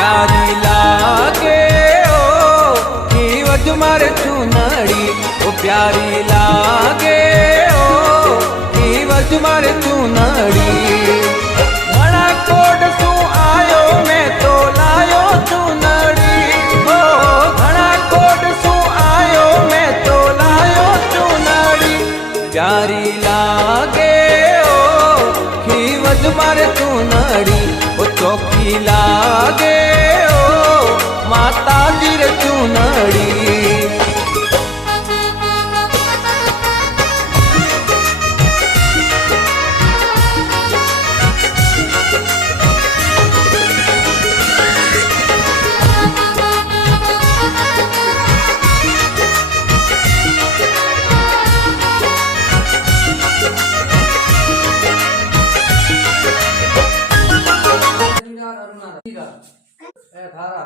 प्यारी लागे ओ कीवत मारे चुनड़ी ओ प्यारी लागे ओ कीवत मारे चुनड़ी घणा कोड सु आयो मैं तो लायो चुनड़ी ओ घणा कोड सु आयो मैं तो लायो चुनड़ी प्यारी लागे ओ कीवत मारे चुनड़ी ओ चौकी लागे ओ माता जी रे चुनड़ी ए थारा